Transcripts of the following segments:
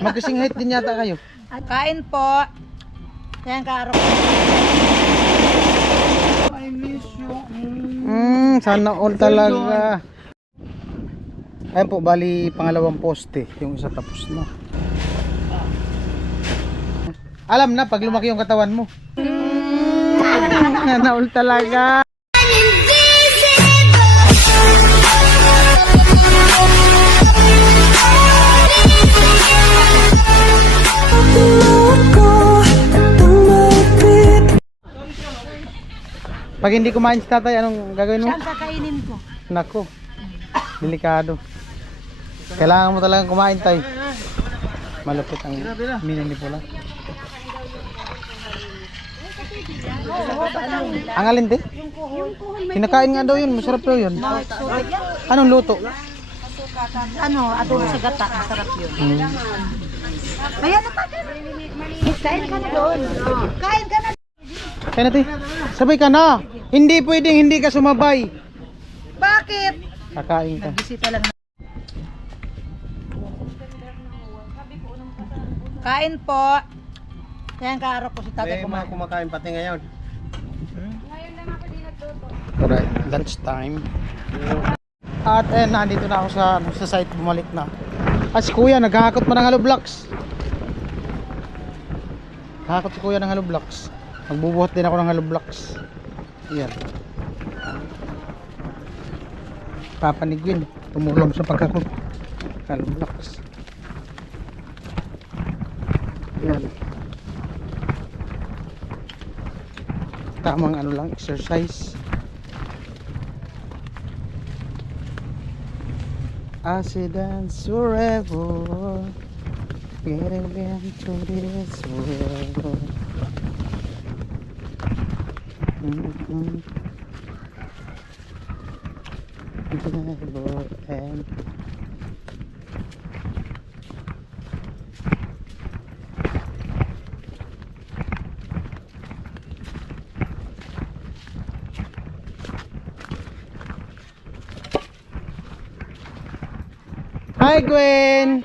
Magkasing height din yata kayo. Kain po. Yan karo. I miss you. Sana all talaga. Ayun po, bali pangalawang poste. Yung isa tapos na. Alam na, pag lumaki yung katawan mo. Sana all talaga. Pag hindi kumain si tatay, anong gagawin mo? Saan kakainin ko? Nako, delikado. Kailangan mo talagang kumain, tay. Malupit ang minuni pula. Ang alin din? Kinakain nga daw yun, masarap daw yun. Anong luto? Ano, adobo sa gata, masarap yun. Kaya na tayo. Kain ka na doon. Kain ka na. Kaya natin, sabay ka na. Hindi pwedeng hindi ka sumabay. Bakit? Kakain ka. Bisita lang. Kain po. Yan karo po si tatay kumain. Kumakain pati ngayon. Alright, lunch time. At nandito na ako sa site, bumalik na. At si kuya, naghahakot pa ng hollow blocks. Nakakot si kuya ng hollow blocks. Magbubuhat din ako ng hollow blocks. Ayan. Papa ni Gwen, tumulong sa pagkakot hollow blocks. Ayan. Tamang ano lang, exercise. Acid and forever. Getting into this world. Never end. Hi Gwen!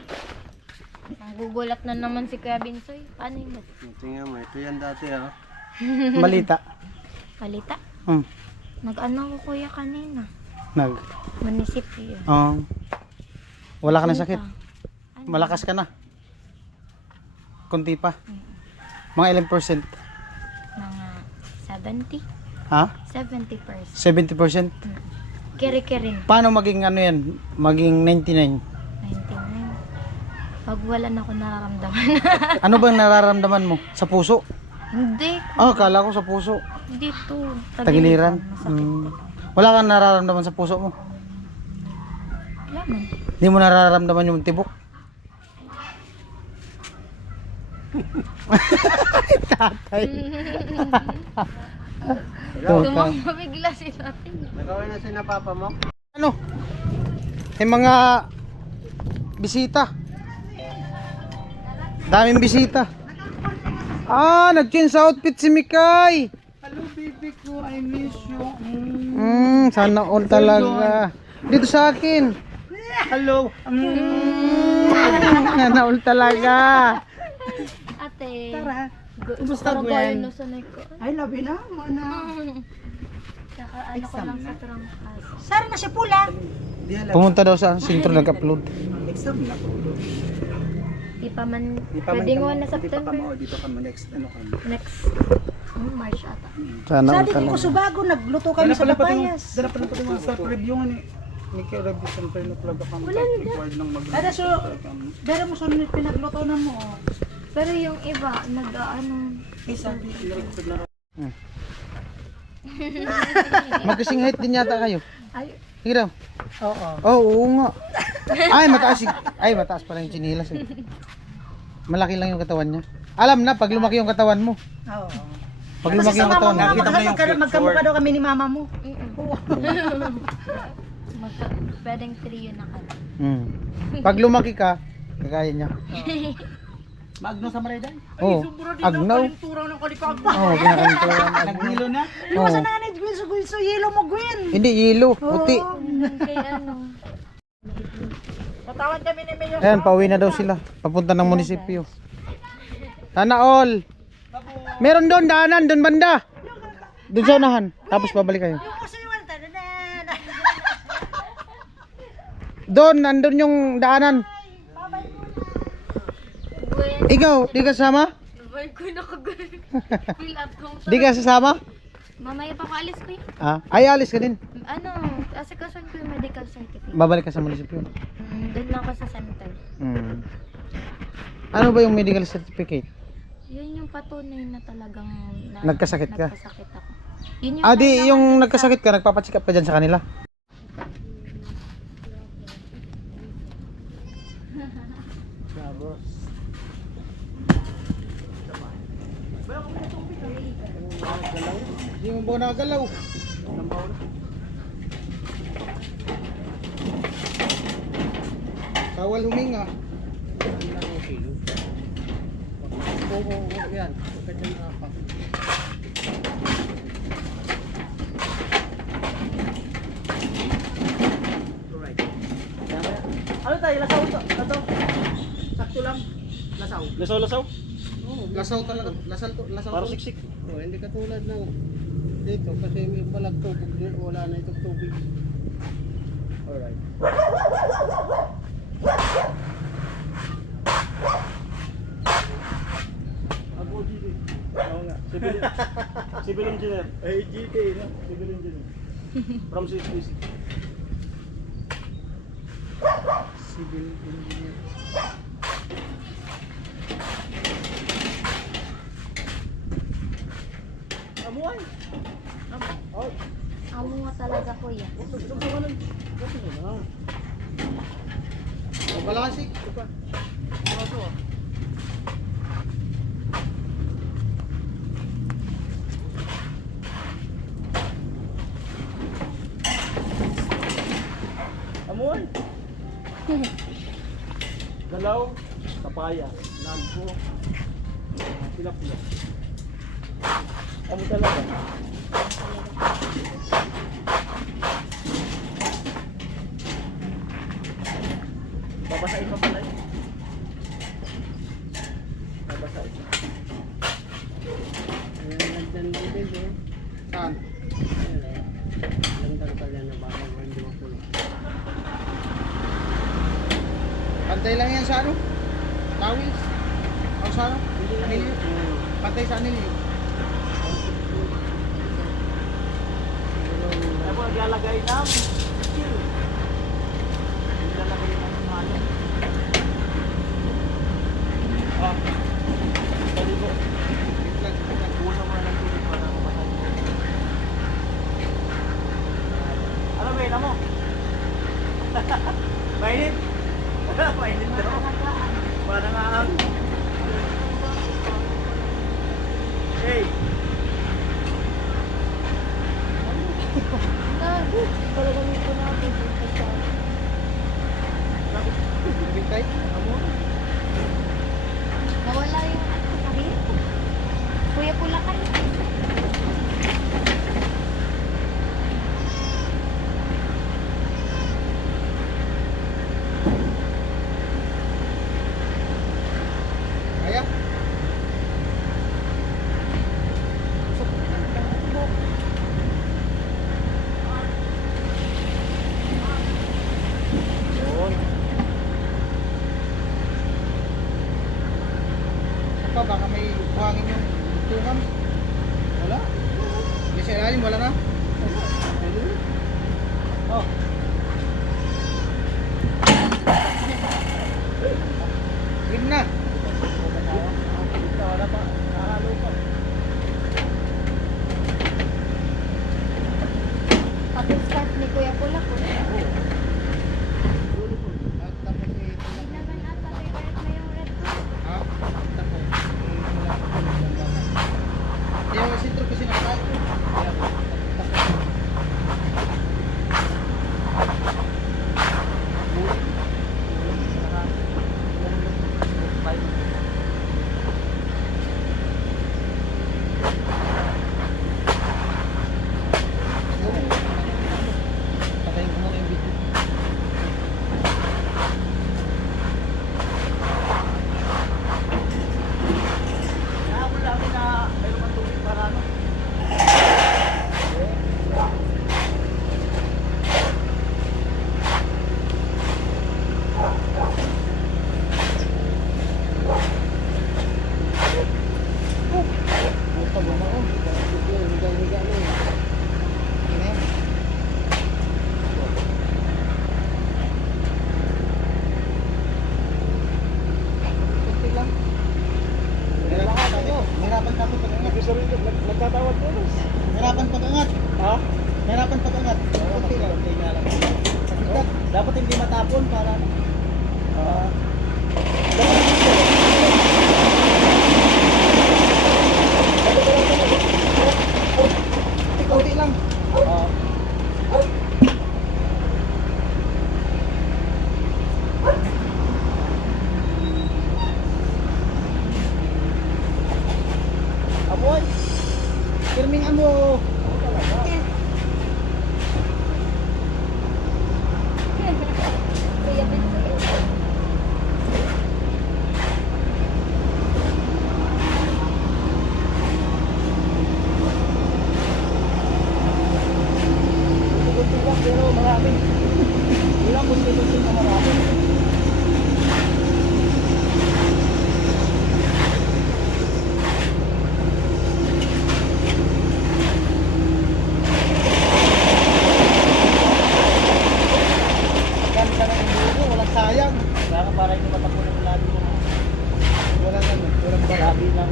Nagugulat na naman si Kuya Binsoy. Paano yun? Tingnan mo, ito yan dati ha. Balita. Palita? Hmm. Nag-ano ko kuya kanina. Munisipyo. Wala ka na sakit. Ano? Malakas ka na. Kunti pa. Mga ilang percent? Mga 70? Ha? 70%. 70%? Kiri-kiri na. Paano maging ano yan? Maging 99? 99. Pag wala na ako nararamdaman. Ano bang nararamdaman mo? Sa puso? Hindi. Kala ko sa puso. Dito. Tagiliran. Masakit. Wala kang nararamdaman sa puso mo? Wala man. Hindi mo nararamdaman yung tibok? Tatay. Tumama bigla si tatay. Nagawin na sila papa mo? Ano? May mga bisita. Daming bisita. Nag-change sa outfit si Mikay. Hello baby ko, I miss you. Sana all talaga. Dito sa akin. Hello. Sana all talaga. Ate. Tara. Gusto ko Gwen? yung nasanay ko. Ay, labi na. Mana. Tsaka ano ko lang sa trangkas. Saan na siya pula? Pumunta daw sa sentro nag-upload. Exam na po. Di pa man, pwedeng na September. Dito ka mo next, ano ka mo? Next March ata. Sana all Sa di ko talaga. subago, nagluto kami sa papayas. Dala pala pati mga sa review nga ni. Niki review sa play na plug ka mo. Wala nang mag. Ada so, dara mo sunod pinagluto na mo. Pero yung iba, nag-ano. Magkasing height din yata kayo. Ay, Sige daw. Oo nga. Mataas pala yung chinilas eh. Malaki lang yung katawan niya. Alam na, pag lumaki yung katawan mo. Oo. Pag lumaki yung katawan mo. Nakita mo yung Magkamukha daw kami ni mama mo. pwedeng trio na ka. Pag lumaki ka, kagaya niya. Magno sa Mariday. Oo. Agnaw. Turang ng kalipag. Oo, kinakanturan. Nagnilo na. Lusa na nga ni Gwen, so yelo mo Gwen. Hindi, yelo. Puti. Kaya ano. Tatawad kami ni Mayor. Ayan, pauwi na daw sila. Papunta ng munisipyo. Sana all. Meron doon, daanan, doon banda. Doon sa unahan. Tapos babalik kayo. Doon, nandun yung daanan. Ikaw, di ka sasama? Babay ko na kagad. Fill up kong Di ka sasama? Mamaya pa paalis ko eh. Ah, ay, alis ka din. Ano, asikason ko yung medical certificate. Babalik ka sa munisipyo. Doon lang ako sa center. Ano ba yung medical certificate? Yun yung patunay na talagang Nagkasakit ka? nagkasakit ako. Yun yung Ah, di, kailangan yung sa- nagkasakit ka, nagpapacheck up ka dyan sa kanila. Hindi mo ba nakagalaw? Bawal huminga. Yan. Ano tayo? Lasaw ito? Ito? Sakto lang. Lasaw. Lasaw? Lasaw talaga. Lasaw. Parang siksik. Oh, hindi katulad ng dito kasi may balag tubig din, wala na itong tubig. Alright. Ako GD. Oo nga. Civil engineer. Ay, GK, no? Civil engineer. From CSBC. Civil engineer. Amuay. Amo nga talaga kuya. Balasik. Amuay. Galaw. Papaya. Lampo. Tilapia. Amo talaga. Babasahin pa pala yun. Babasahin. Nagdan din eh. Saan? Landan pala na bago, hindi mo pulo. Pantay lang yan sa ano? Tawis? O sa ano? Anilyo? Pantay sa anilyo. Ay mo naglalagay ng skill. Naglalagay ng ano. Ah. Paligo. Una mo na ng tubig para mabasahin. Ano ba yun mo? Mainit? Mainit daw. Parang ahang. Hey! Talagang ito na ako. Bintay? Nawala yung ano sa kahit. Kuya pula ka rin. Kaya? Saan pa? Baka may buhangin yung tungan. Wala? Hindi sa ilalim, wala na? Oh. Game na. Wala pa. Nakahalo pa. Pati scarf ni Kuya Pula ko. At tapos Hindi naman ata favorite mo yung red ko. Ha? tapos wala pa pulo ng baka. Yung sintro kasi nakakain ko. para hindi matakbo ng labi ng Walang ano, walang bara. labi ng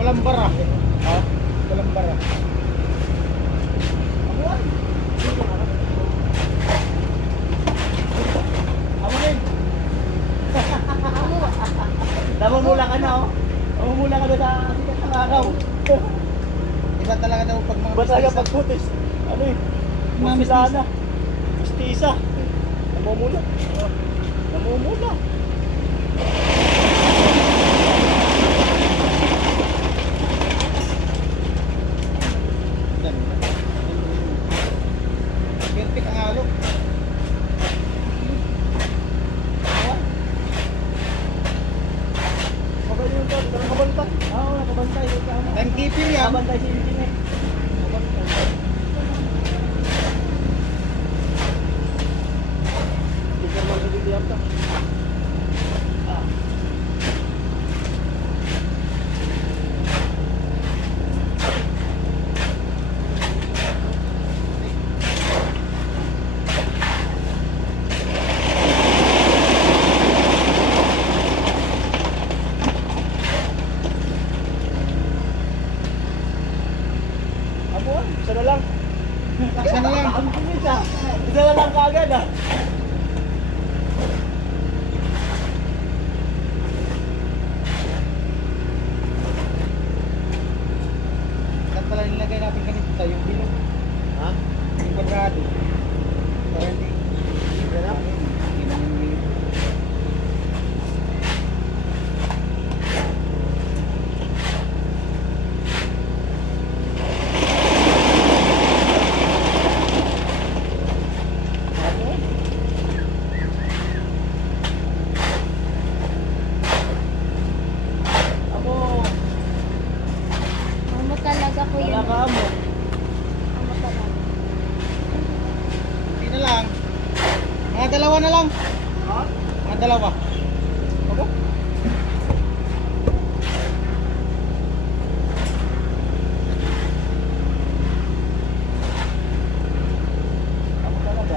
Walang bara. ha? Walang bara. Amuan! Amunin! Namumula ka na oh. Namumula ka na sa sikat ng araw. Iba talaga daw pag mga Iba talaga business. pagputis. Ano eh? Mga Mustisa. Mustisa. Namumula. Namumula. Yan. Perfect ang halo. Magaling yun to. Nakabantay. Oo, nakabantay. Timekeeper yan. Nakabantay si Eugene eh. Nakabantay. Teacher mo sa bigyan ka. Ah. Amuan, isa na lang. Isa na lang. Ang bilis ah. Isa na lang kaagad ah. Saan pala nilagay natin ganito tayo? Yung bilog. Ha? Yung kwadrado. Para hindi. Hindi na yung bilog. Amo, Amo talaga ko wala yan. ka amo. Amo talaga. Hindi na lang. Mga dalawa na lang. Ha? Mga dalawa. Ako? Amo talaga.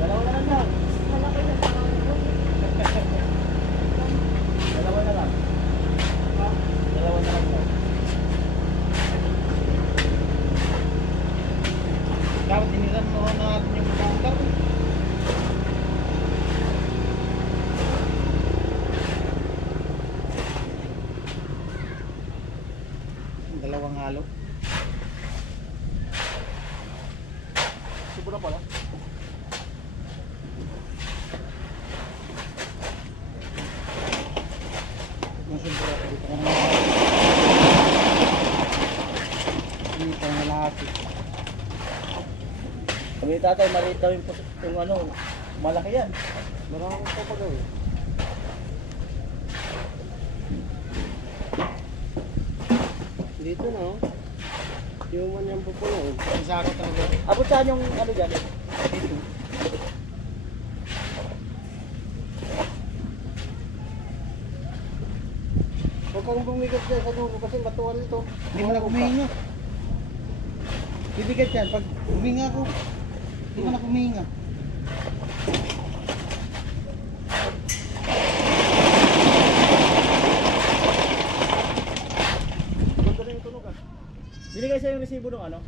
Dalawa na lang daw. Wala ko yung pangalan. Dalawa na lang. Dalawa na lang daw. Dapat inilan mo natin yung counter. Dalawang halo. Sobra pala. Yung sumbura ko dito ka naman. Hindi ka na lahat. Sabi ni tatay, maliit daw yung ano, malaki yan. Maraming pa pa gawin. Dito na oh. Yung man yung pupuloon. Ang sako talaga. Abot saan yung ano dyan? Dito. Huwag kang bumigat dyan sa dulo kasi matuwal ito. Hindi mo na kumihinga. Bibigat yan. Pag huminga ko, hindi mo na kumihinga. Ganda rin yung tunog ah. Binigay sa'yo yung resibo ng ano?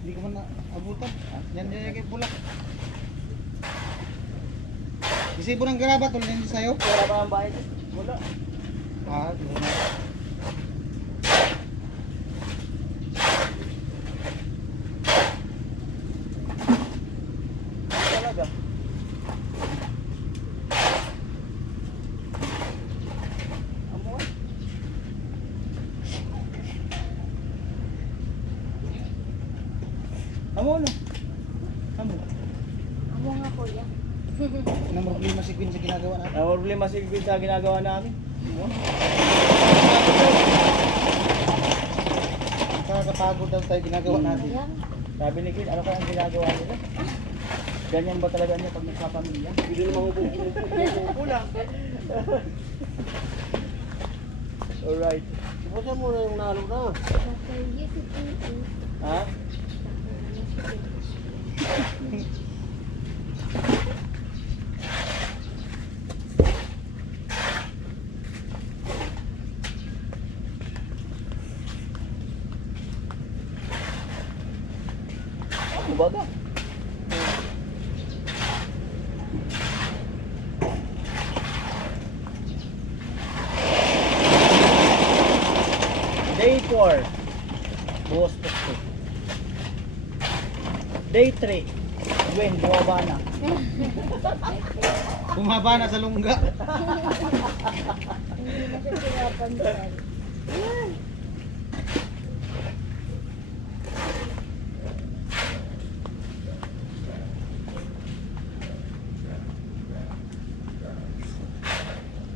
Hindi ko man na abutan. Yan yan yung bulak. Isibo ng garabat ulit din sa'yo. Wala ba ang bayad? Wala. Ah, di na. Talaga. Amo ah. Amo ano? Amo. Amo nga kuya. Anong problema si Queen sa ginagawa natin? Ang problema si Queen sa ginagawa namin. Amo. Nakakapagod daw tayo ginagawa natin. Ayan. Sabi ni Queen, ano kaya ang ginagawa nila? Ganyan ba talaga niya pag nagpapamilya? Hindi naman upo lang. Alright. Basta mo na yung nalo na. Ha? Ano ba ba? Day 4. Buhos posto. Day 3. Gwen, bumaba na. Bumaba na sa lungga. Hindi na siya pinapansin.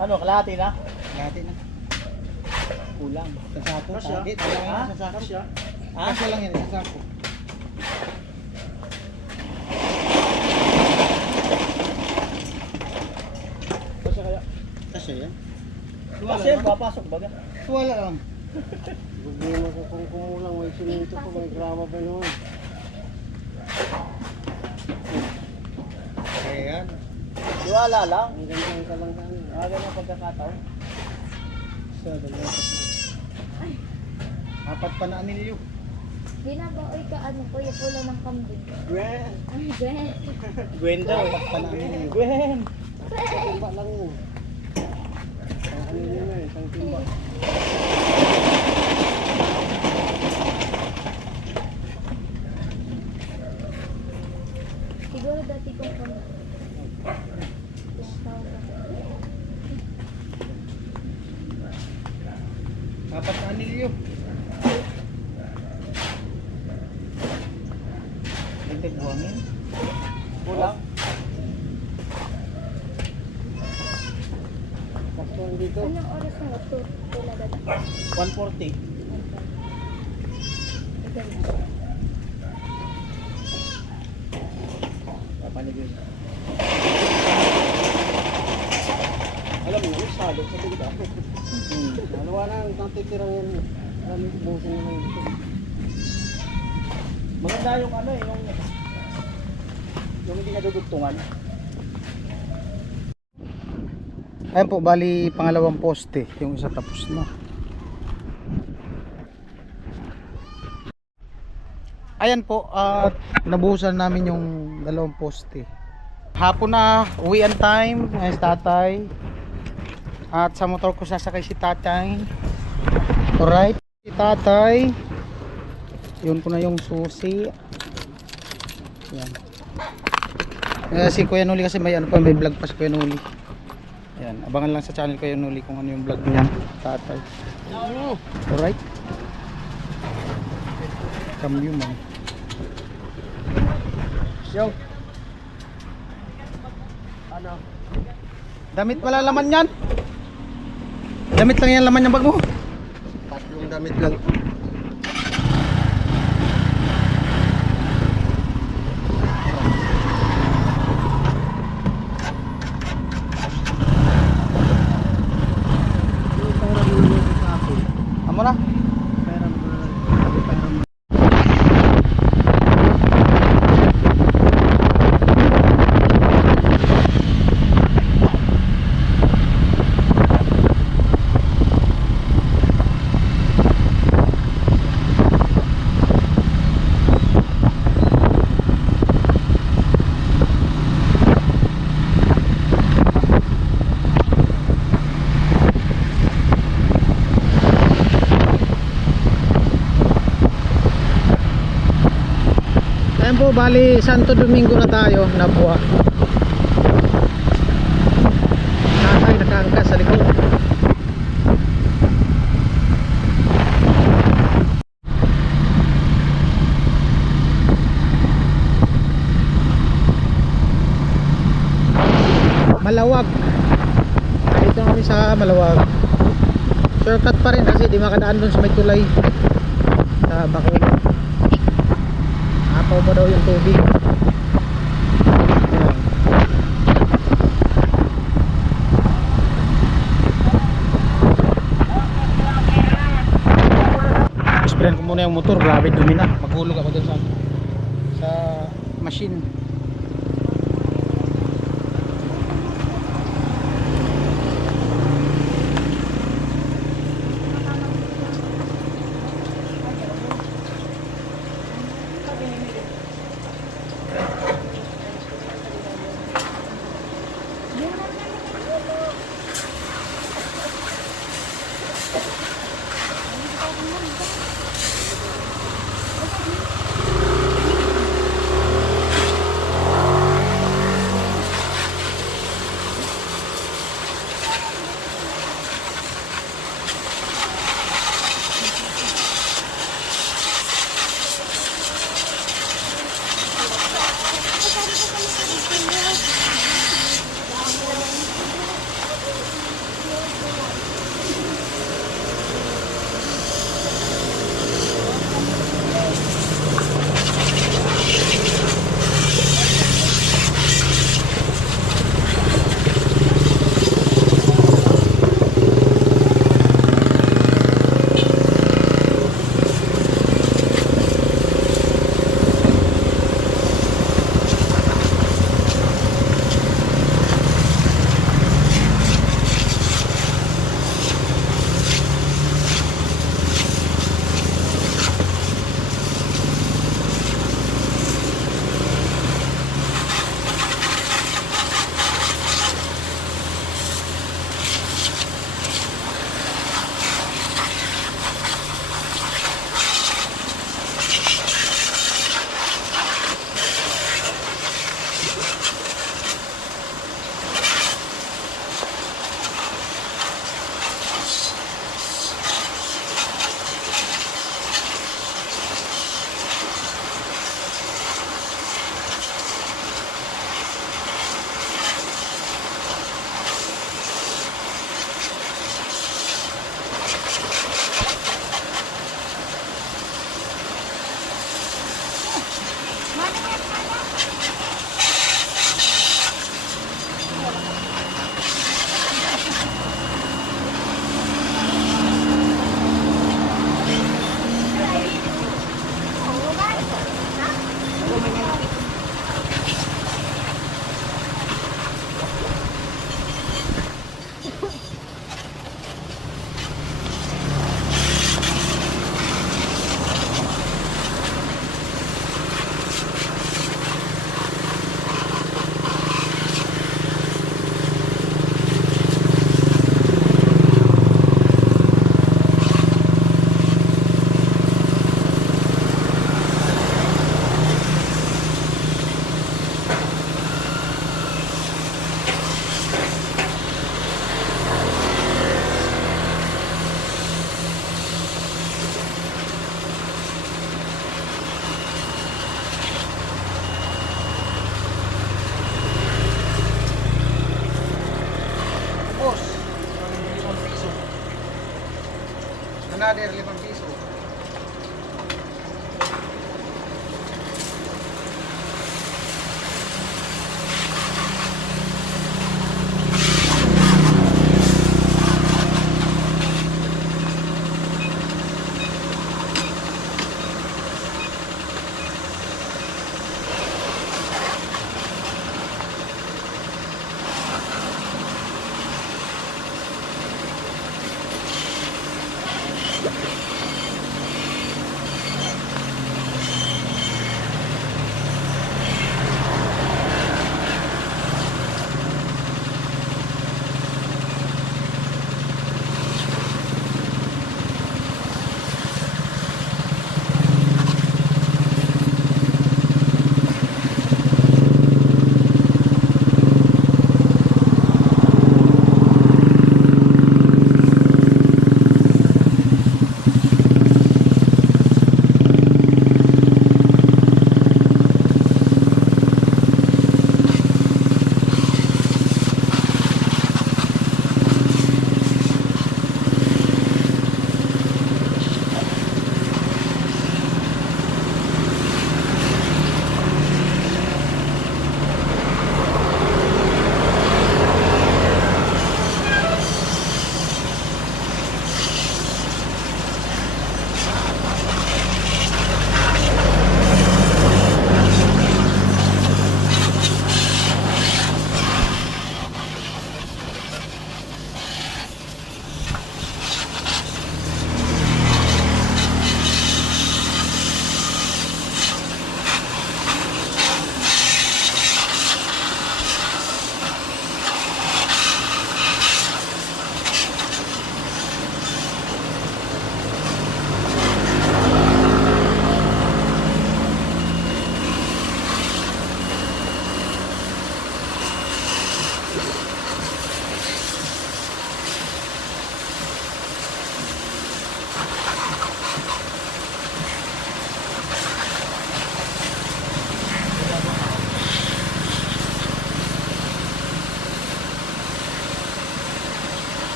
Ano, kalahati na? Dati na. Kulang. Sa sako. Kasya? Tagi, talaga Ha? yan sa sako. Kasya? Ha? Kasya lang yan sa sako. Kasya kaya? Kasya yan. Kasi papasok baga. Wala lang. Problema ko kung kumulang may siminto ko, may grama pa noon. Ayan. Iwala lang. Ang ganda ka lang ano. Ganyan pagkakataon. Sa dalawa. Apat pa na anilyo. Binabaoy ka ano, kuya pula ng kambing. Gwen. Ay, Gwen. Gwen daw. Apat pa na anilyo. Gwen. Timba lang yun. Ang ano yun eh, isang timba. Siguro dati kong kambing. Apat na anilyo. Hindi buhangin. Kulang. Sakto dito. Anong oras na ito? Pula dati. 140. Ito na. Papanigin. Alam mo, sado sa tingin ako. Dalawa na ang natitirang yan. Alam mo, ubusin na lang dito. Maganda yung ano eh, yung hindi nadudugtungan. Ayan po, bali pangalawang poste. Yung isa tapos na. Ayan po, at nabuhusan namin yung dalawang poste. Hapon na, uwian time. Ayan si tatay. At sa motor ko sasakay si tatay. Alright, si tatay. Yun ko na yung susi. Ayan. Si Kuya Nuli kasi may ano pa, may vlog pa si Kuya Nuli. Ayan, abangan lang sa channel Kuya Nuli kung ano yung vlog niya, tatay. Alright. Cambio man. Yo. Ano? Damit wala laman yan. Damit lang yan laman yung bag mo. Tatlong damit lang. Amo na. Ayan po, bali Santo Domingo na tayo, Nabua. Tatay nakaangkas sa likod. Malawag. Dito kami sa Malawag. Shortcut pa rin kasi di makadaan dun sa may tulay sa Bacolod. Apaw pa daw yung tubig. na yung motor, grabe dumi na. Maghulog ako dun sa machine.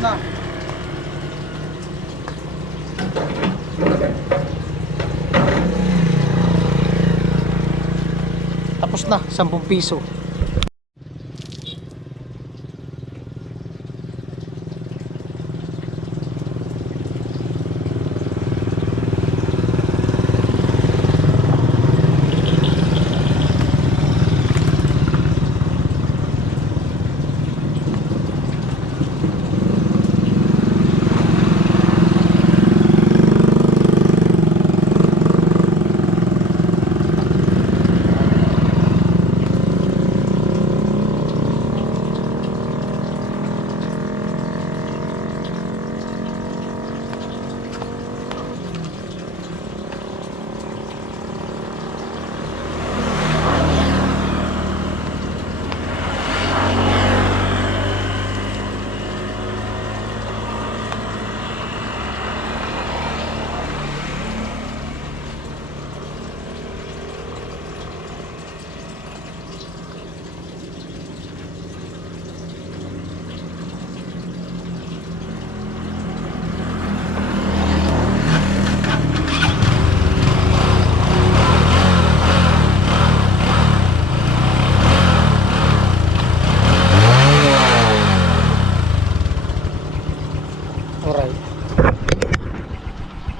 na. Tapos na, 10 piso. Alright.